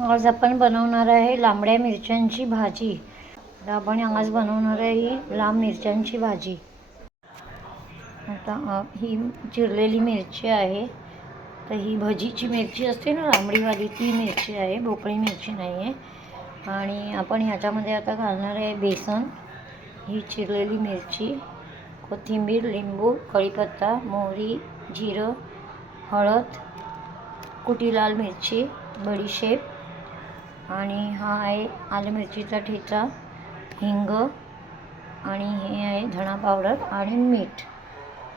आज आपण बनवणार आहे लांबड्या मिरच्यांची भाजी. तर आपण आज बनवणार आहे ही लांब मिरच्यांची भाजी. आता ही चिरलेली मिरची आहे. तर ही भजीची मिरची असते ना लांबडीवाली, ती मिरची आहे, भोपळी मिरची नाही आहे. आणि आपण ह्याच्यामध्ये आता घालणार आहे बेसन, ही चिरलेली मिरची, कोथिंबीर, लिंबू, कढीपत्ता, मोहरी, जिरं, हळद, कुटी लाल मिरची, बडीशेप, आणि हा आहे आलं मिरचीचा ठेचा, हिंग, आणि हे आहे धणा पावडर आणि मीठ.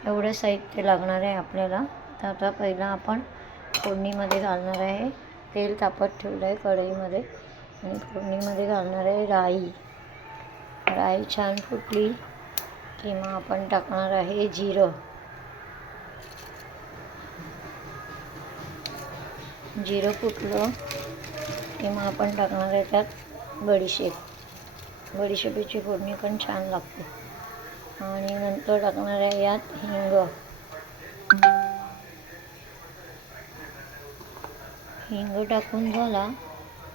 एवढं साहित्य लागणार आहे आपल्याला. तर आता पहिला आपण फोडणीमध्ये घालणार आहे. तेल तापत ठेवलं आहे कढईमध्ये आणि फोडणीमध्ये घालणार आहे राई. राई छान फुटली की मग आपण टाकणार आहे जिरं. जिरं फुटलं की मग आपण टाकणार आहे त्यात बडीशेप. बडीशेपीची फोडणी पण छान लागते. आणि नंतर टाकणार आहे यात हिंग. हिंग टाकून झाला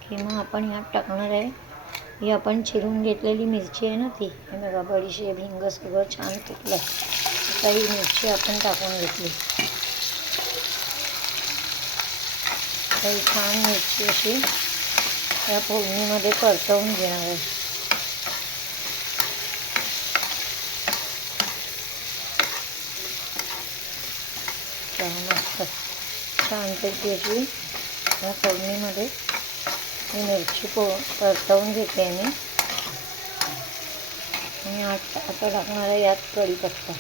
की मग आपण यात टाकणार आहे ही आपण चिरून घेतलेली मिरची आहे ना ती. हे बघा, बडीशेप, हिंग सगळं छान फुटलं. आता ही मिरची आपण टाकून घेतली. तर छान मिरची अशी या फोडणीमध्ये परतवून घेणार आहे. मस्त छानपैकी अशी या फोडणीमध्ये ही मिरची परतवून घेते मी. आणि आता टाकणार आहे यात कढीपत्ता.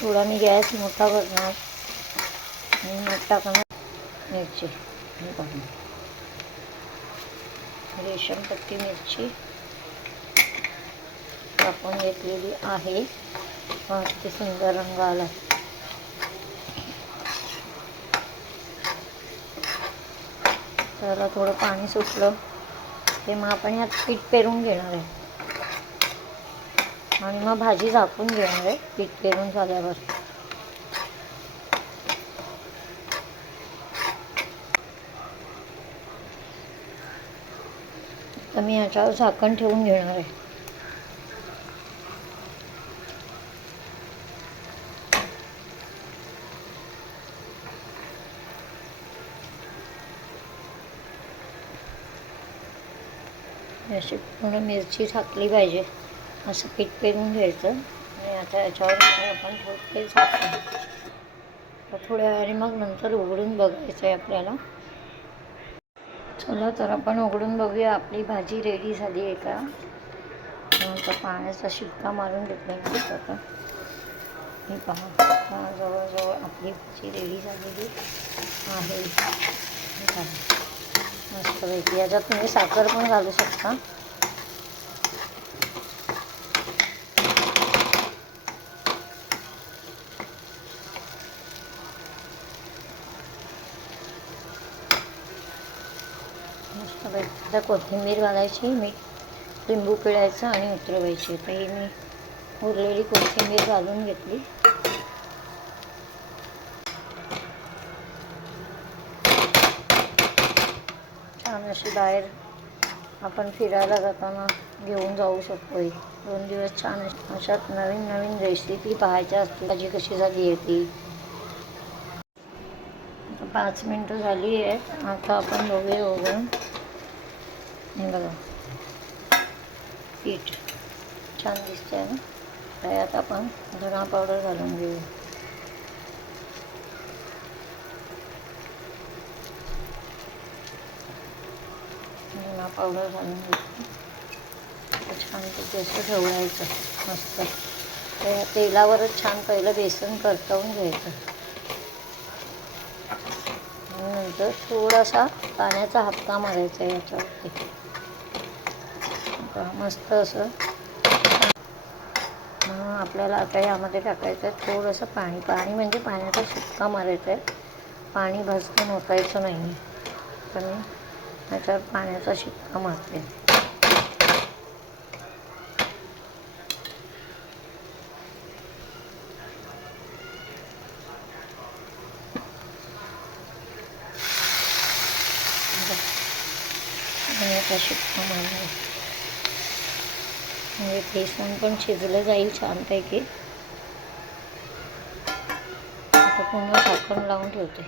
थोडा मी गॅस मोठा करणार आणि मग टाकणार मिरची. रेशम पत्ती मिरची टाकून घेतलेली आहे. किती सुंदर रंग आला. त्याला थोडं पाणी सुटलं ते मग आपण यात पीठ पेरून घेणार आहे आणि मग भाजी झाकून घेणार आहे पीठ पेरून झाल्यावर. तर मी याच्यावर झाकण ठेवून घेणार आहे. अशी पूर्ण मिरची टाकली पाहिजे असं पीठ पेरून घ्यायचं. आणि आता याच्यावर आपण थोडं झाकण. तर थोड्या वेळाने मग नंतर उघडून बघायचं आहे आपल्याला. चला तर आपण उघडून बघूया आपली भाजी रेडी झाली आहे का. आता पाण्याचा शिक्का मारून घेतलेला आहे. आता हे पहा, जवळजवळ आपली भाजी रेडी झालेली आहे. मस्तपैकी. याच्यात तुम्ही साखर पण घालू शकता. मस्तपैकी. आता कोथिंबीर घालायची, मीठ, लिंबू पिळायचं आणि उतरवायची. तर ही मी उरलेली कोथिंबीर घालून घेतली. छान अशी बाहेर आपण फिरायला जाताना घेऊन जाऊ शकतो. 2 दिवस छान अशात नवीन नवीन रेसिपी पाहायच्या असतील. भाजी कशी झाली आहे ती. 5 मिनटं झाली आहेत. आता आपण बघूया उघडून. हे बघा, पीठ छान दिसते ना. त्यात आपण धणा पावडर घालून घेऊ. धणा पावडर घालून घेऊ. छानपैकी असं ढवळायचं मस्त. त्या तेलावरच छान पहिलं बेसन परतवून घ्यायचं. नंतर थोडासा पाण्याचा हापका मारायचा याच्यावरती. मस्त असं. आपल्याला आता यामध्ये टाकायचं आहे थोडंसं पाणी. पाणी म्हणजे पाण्याचा शिक्का मारायचा आहे. पाणी भाजून ओतायचं नाही. तर मी त्याच्यावर पाण्याचा शिपका मारते. पाण्याचा शिपका मारला म्हणजे बेसन पण शिजलं जाईल छानपैकी. आता पुन्हा झाकण लावून ठेवते.